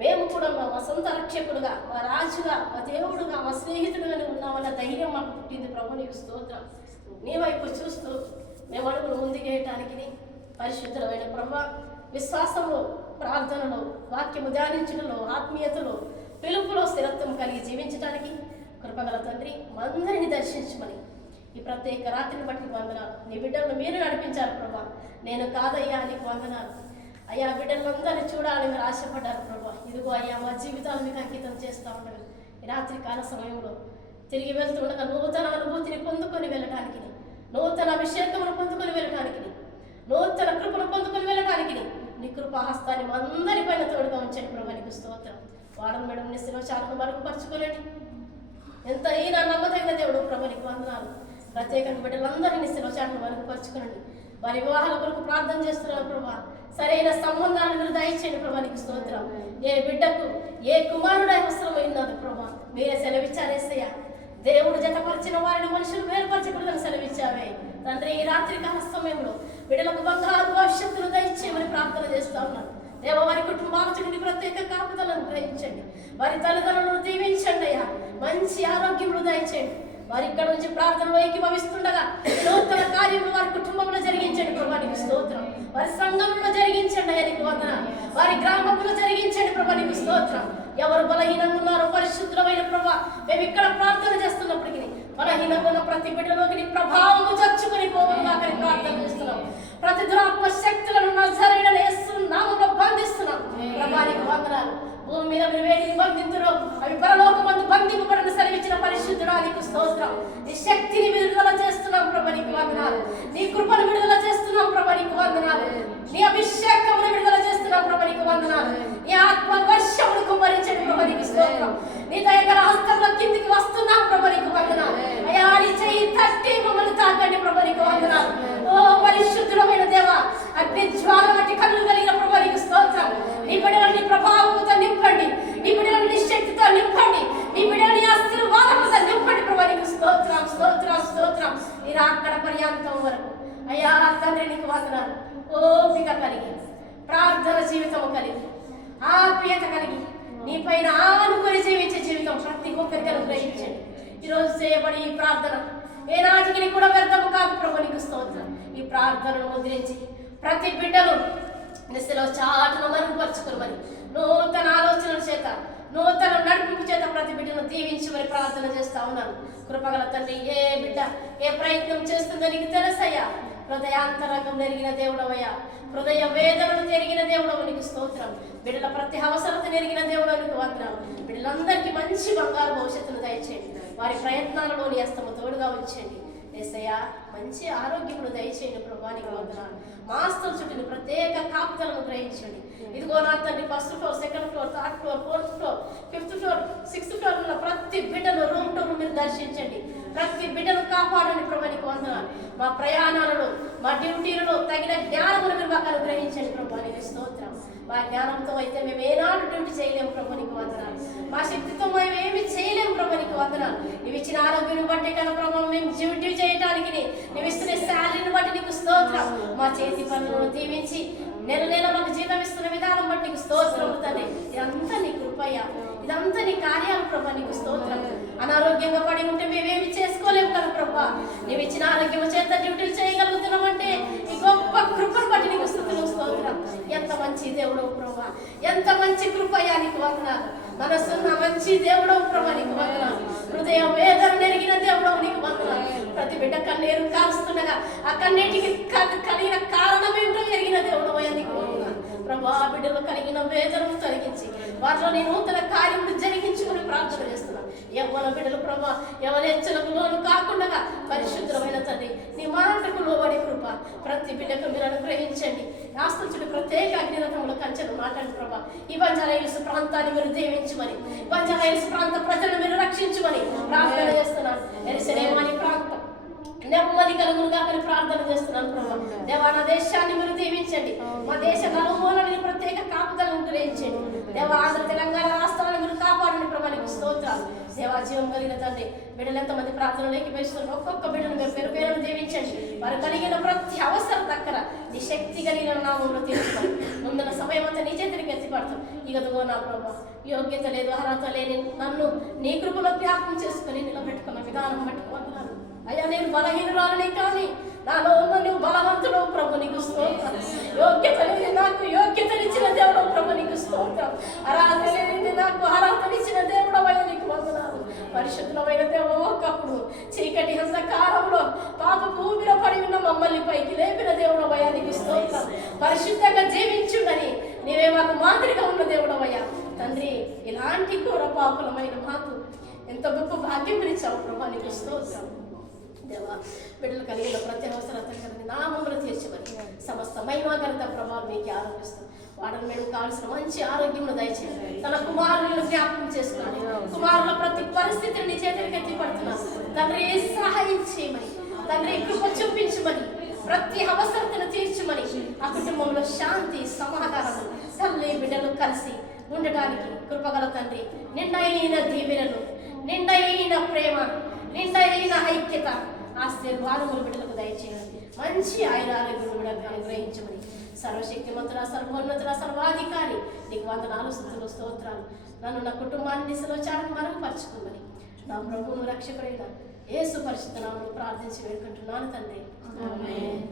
మేము కూడా మా సొంత రక్షకుడుగా, మా రాజుగా, మా దేవుడుగా, మా స్నేహితుడుగానే ఉన్నామన్న ధైర్యం మాకు పుట్టింది. ప్రభు నీకు స్తోత్రం. నీ వైపు చూస్తూ మేము అడుగులు ముందుకేయటానికి పరిశుద్ధమైన ప్రభు విశ్వాసంలో, ప్రార్థనలో, వాక్యము ధ్యానించడంలో, ఆత్మీయతలో, పిలుపులో స్థిరత్వం కలిగి జీవించడానికి కృపగల తండ్రి అందరినీ దర్శించమని ఈ ప్రత్యేక రాత్రిని బట్టి వందనాలు. నీ బిడ్డలను మీరు నడిపించారు ప్రభా. నేను కాదయ్యా నీకు వందనాలు అయ్యా. బిడ్డలందరినీ చూడాలని మీరు ఆశపడ్డారు ప్రభా. ఇదిగో అయ్యా మా జీవితాలు మీకు అంకితం చేస్తూ ఉండగా ఈ రాత్రి కాల సమయంలో తిరిగి వెళ్తుండగా నూతన అనుభూతిని పొందుకొని వెళ్ళడానికి, నూతన అభిషేకమును పొందుకొని వెళ్ళడానికి, నూతన కృపను పొందుకొని వెళ్ళడానికి నీ కృపాహస్తాన్ని అందరిపైన తోడుగా ఉంచండి ప్రభా. నీకు స్తోత్రం. వాడను మేడం నిశ్చలో చాలా మరుగుపరచుకోలేండి. ఎంత అయినా నమ్మదగిన దేవుడు ప్రభు నీకు వందనాలు. ప్రత్యేకంగా బిడ్డలందరినీ శిరోచాలను మరుగుపరచుకునండి. వారి వివాహాల కొరకు ప్రార్థన చేస్తున్నారు ప్రభా. సరైన సంబంధాలను మీరు దయచేయండి ప్రభా. నీకు స్తోత్రం. ఏ బిడ్డకు ఏ కుమారుడు అవసరమైనది ప్రభా మీరే సెలవిచ్చారేసయ్యా. దేవుడు జతపరిచిన వారిని మనుషులు వేరుపరచకూడదని సెలవిచ్చావే తండ్రి. ఈ రాత్రి కాల సమయంలో బిడ్డలకు బంగారు భవిష్యత్తును దయచేయమని ప్రార్థన చేస్తా ఉన్నాను. దేవ వారి కుటుంబాల చుట్టూ ప్రత్యేక కాపుదలను గ్రహించండి. వారి తల్లిదండ్రులను దీవించండి అయ్యా. మంచి ఆరోగ్యములు దయచేయండి. వారి ఇక్కడ నుంచి ప్రార్థనలో ఏకీభవిస్తుండగా నూతన కార్యములు వారి కుటుంబంలో జరిగించండి ప్రభా. నీకు స్తోత్రం. వారి సంఘంలో జరిగించండి అయ్యా. నీకు వందనాలు. వారి గ్రామంలో జరిగించండి ప్రభా. నీకు స్తోత్రం. ఎవరు బలహీనంగా ఉన్నారో పరిశుద్ధమైన ప్రభా మేము ఇక్కడ ప్రార్థన చేస్తున్నప్పటికీ బలహీనంగా ఉన్న ప్రతి బిడ్డలోకి నీ ప్రభావము చచ్చుకొని పోవడం అక్కడికి ప్రార్థన చేస్తున్నాం. ప్రతి దురాత్మ శక్తులను నజరేయుడైన యేసు నామములో బంధిస్తున్నాం ప్రభా. నీకు వందనాలు. భూమి మీద మీరు వేడిని బంధింతురో అవి పరలోకమందు బంధింపబడిన సెలవిచ్చిన పరిశుద్ధుడా నీకు స్తోత్రం. నీ శక్తిని విడుదల చేస్తున్నాం ప్రభా. నీకు వందనాలు. నీ కృపను విడుదల చేస్తున్నాం ప్రభా. నీకు వందనాలు. నీ అభిషేకమును విడుదల చేస్తున్నాం ప్రభా. నీకు వందనాలు. నీ ఆత్మ వర్షమును కుమ్మరించండి ప్రభా. నీకు స్తోత్రం. నీ దయగల హస్తంలో కిందికి వస్తున్నాం ప్రభా. నీకు వందనాలు అయ్యా. నీ చెయ్యి తట్టి మమ్మల్ని తాకండి ప్రభా. నీకు వందనాలు. ఓ పరిశుద్ధుడమైన దేవా, అగ్ని జ్వాల వంటి కళ్ళు కలిగిన ప్రభా. నీకు స్తోత్రం. నీ బిడ్డలని ప్రభావముతో నింపండి. నీ బిడ్డలని నీ శక్తితో నింపండి. నీ బిడ్డలని ఆశీర్వాదముతో నింపండి ప్రభా. నీకు స్తోత్రం, స్తోత్రం, స్తోత్రం. మీరు అక్కడ పర్యాంతం వరకు అయ్యా తండ్రి నీకు వందనాలు. ఓపిక కలిగి, ప్రార్థన జీవితం కలిగి, ఆప్యాయత కలిగి, నీ పైన ఆనుకొని జీవించే జీవితం ప్రతి ఒక్కరికి అనుగ్రహించండి. ఈరోజు చేయబడి ఈ ప్రార్థన ఏనాటికి కూడా వ్యర్థము కాదు ప్రభు. నీకు స్తోత్రం. ఈ ప్రార్థనను ముద్రించి ప్రతి బిడ్డను నిశ్చలో చాటును మరుగుపరుచుకుని నూతన ఆలోచనల చేత, నూతన నడిపింపు చేత ప్రతి బిడ్డను దీవించి మరి ప్రార్థన చేస్తా ఉన్నాను. కృపగల తండ్రి, ఏ బిడ్డ ఏ ప్రయత్నం చేస్తుందో నీకు తెలుసయ్యా. హృదయాంతరంగం నెరిగిన దేవుడవయ్యా. హృదయ వేదనను నెరిగిన దేవుడవు నీకు స్తోత్రం. బిడ్డల ప్రతి అవసరత నెరిగిన దేవుడవు నీకు వందనాలు. బిడ్డలందరికీ మంచి బంగారు భవిష్యత్తును దయచేయండి. వారి ప్రయత్నాలలో నీ హస్తము తోడుగా ఉంచండి. యేసయ్యా మంచి ఆరోగ్యమును దయచేయండి ప్రభా. నీకు వందనాలు. మాస్టర్ చుట్టూ ప్రత్యేక కాపుదలను గ్రహించండి. ఇదిగో నా తండ్రి first floor, second floor, third floor, fourth floor, fifth floor, sixth floor ఉన్న ప్రతి బిడ్డను రూమ్ టు రూమ్ మీరు దర్శించండి. ప్రతి బిడ్డను కాపాడండి ప్రభా. నీకు వందనాలు. మా ప్రయాణాలలో, మా డ్యూటీలలో తగిన జ్ఞానమును మీరు మాకు అనుగ్రహించండి ప్రభా. నీకు స్తోత్రం. మా జ్ఞానంతో అయితే మేము ఏనాడు డ్యూటీ చేయలేము ప్రభా. నీకు వందనాలు. మా శక్తితో మేము ఏమి చేయలేము ప్రభా. నీకు వందనాలు. నువ్వు ఇచ్చిన ఆరోగ్యం బట్టి కదా ప్రభావం మేము డ్యూటీ చేయడానికి నువ్వు ఇస్తున్న శాలరీని బట్టి నీకు స్తోత్రం. మా చేతి పనులను దీవించి నెల నెల మాకు జీతం ఇస్తున్న విధానం బట్టి నీకు స్తోత్రం తండ్రి. ఇదంతా నీ కృపయ్యా. ఇదంతా నీ కార్యాలు ప్రభా. నీకు స్తోత్రం. అనారోగ్యంగా పడి ఉంటే మేమేమి చేసుకోలేము కదా ప్రభా. నువ్వు ఇచ్చిన ఆరోగ్యం చేత డ్యూటీలు చేయగలుగుతున్నామంటే ఈ గొప్ప కృపను బట్టి నీకు స్తుతులు స్తోత్రం. ఎంత మంచి దేవుడవు ప్రభా. ఎంత మంచి కృపయ్యా. నీకు వందనాలు. మనసున్న మంచి దేవుడవు ప్రభా. నీకు వందనాలు. హృదయ వేదన నెరిగిన దేవుడవు నీకు వందనాలు. ప్రతి బిడ్డ కన్నీరు కారుస్తుండగా ఆ కన్నీటికి కలిగిన కారణం ఏంటో ఎరిగిన దేవుడవు నీకు వందనాలు ప్రభా. బిడ్డలు కలిగిన వేదనను తొలగించి వాటిలో నీ నూతన కార్యములు జరిగించుకుని ప్రార్థన చేస్తున్నాను. యవ్వన బిడ్డలు ప్రభా యవనేచ్ఛలకు లోను కాకుండా పరిశుద్ధమైన తండ్రి నీ మాటకు లోబడి కృప ప్రతి బిడ్డకు మీరు అనుగ్రహించండి. ఆస్తుచుడు ప్రత్యేక అగ్నిరథముల కంచెను మాట్లాడి ప్రభా. ఈ బంజారాయిల్స్ ప్రాంతాన్ని మీరు దీవించమని, బంజారాయిల్స్ ప్రాంత ప్రజలను మీరు రక్షించమని ప్రార్థన చేస్తున్నాను. ఎరిసలేమాని ప్రాంతం నెమ్మది కలుగునుగా ప్రార్థన చేస్తున్నాను ప్రభా. దేవా నా దేశాన్ని మీరు దీవించండి. మా దేశ నలుమూలని ప్రత్యేక కాపుదలను గ్రహించండి. దేవా ఆంధ్ర తెలంగాణ రాష్ట్రాలను మీరు కాపాడండి ప్రభా. నీకు స్తోత్రాలు. దేవా జీవం కలిగిన తండ్రి, బిడ్డలు ఎంతమంది ప్రార్థనలోకి వేస్తున్నారు. ఒక్కొక్క బిడ్డను మీరు పేరు పేరును దీవించండి. వారు కలిగిన ప్రతి అవసరం దగ్గర నీ శక్తి కలిగిన నామంలో తీర్చుకోండి. ముందున్న సమయం అంతా నీ చేతికి ఎత్తి పడతాం. ఇగదో నా ప్రభా యోగ్యత లేదు, అర్హత లేని నన్ను నీ కృపలో జ్ఞాపకం చేసుకుని నిలబెట్టుకున్న విధానం పట్టుకుంటున్నాను. అయ్యా నేను బలహీనురాలని కానీ నాలో ఉన్న నువ్వు బలవంతుడు ప్రభు, నీకు స్తోత్రం. యోగ్యత లేని నాకు యోగ్యతనిచ్చిన దేవుడు ప్రభు, నీకు స్తోత్రం. అర్హత లేని నాకు అర్హతనిచ్చిన దేవుడు అయ్యా నీకు వందనాలు. పరిశుద్ధమైన దేవో, ఒకప్పుడు చీకటి అంధకారంలో పాప భూమిలో పడి ఉన్న మమ్మల్ని పైకి లేపిన దేవుడు అయ్యా నీకు స్తోత్రం. పరిశుద్ధంగా జీవించుండని నీవే మాకు మాదిరిగా ఉన్న దేవుడు అయ్యా తండ్రి. ఇలాంటి ఘోర పాపులమైన మాకు ఎంత గొప్ప భాగ్యం ఇచ్చావు ప్రభా, నీకు స్తోత్రం. దేవా బిడ్డలు కలిగిన ప్రతి అవసరత కలిగిన నామములు తీర్చమని సమస్త మహిమాగంత ప్రభావం మీకు ఆరోపిస్తాం. వాడని మేడం కావాల్సిన మంచి ఆరోగ్యం దయచేసి తన కుమారులను జ్ఞాపకం చేసుకున్నాను. కుమారుల ప్రతి పరిస్థితిని నీ చేతులకి ఎత్తి పడుతున్నాను తండ్రి. సహాయం చేయమని తండ్రి, కృప చూపించమని, ప్రతి అవసరతను తీర్చమని, ఆ కుటుంబంలో శాంతి సమాధానం తల్లి బిడ్డలు కలిసి ఉండడానికి కృపగల తండ్రి. నిండైన దీవెనలు, నిండైన ప్రేమ, నిండైన ఐక్యత, ఆశీర్వాదములు బిడ్డలకు దయచేయండి. మంచి ఆయురారోగ్యం బిడ్డలకు అనుగ్రహించమని సర్వశక్తిమంతుల సర్వోన్నతుల సర్వాధికారి నీకు వందనాలు స్తుతులు స్తోత్రాలు. నన్ను నా కుటుంబాన్ని దిశలో చాటు మరుగుపరచుకోమని నా ప్రభువును రక్షకుడైన యేసు పరిశుద్ధ నామములో ప్రార్థించి వేడుకుంటున్నాను తండ్రి. ఆమేన్.